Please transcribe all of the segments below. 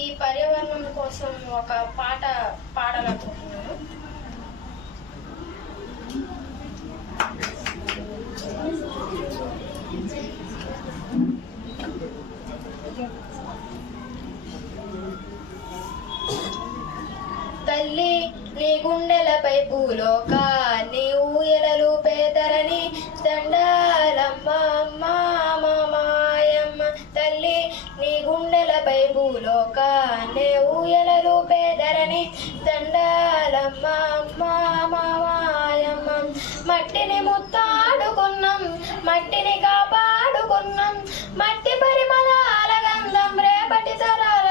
ఈ పర్యావరణం కోసం ఒక పాట పాడాలనుకుంటున్నాను. తల్లి నీ గుండెలపై భూలోకాన్ని ఊయలలు పేదరని దండాలమ్మ అమ్మ మాయమ్మ. తల్లి నీ గుండెలపై భూలోకాన్ని ఊయలలు పేదరని దండాలమ్మ అమ్మ మాయమ్మ. మట్టిని ముత్తాడుకున్నాం, మట్టిని కాపాడుకున్నాం, మట్టి పరిమళాల గంధం రేపటి తరాల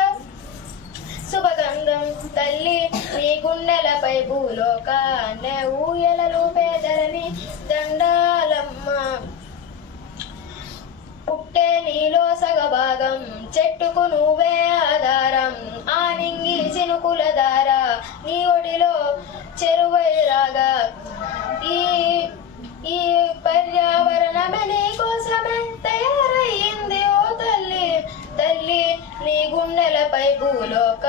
శుభగంధం. తల్లి నీ గుండెలపై భూలోకాన్ని ఊయలలు పేదరని దండాలమ్మ. పుట్టే నీలో సగభాగం, చెట్టుకు నువ్వే ఆధారం, ఆ నింగి చినుకుల దార నీ ఒడిలో చెరువై రాగా. ఈ పర్యావరణమే నీ కోసమే తయారయ్యింది ఓ తల్లి. తల్లి నీ గుండెలపై భూలోక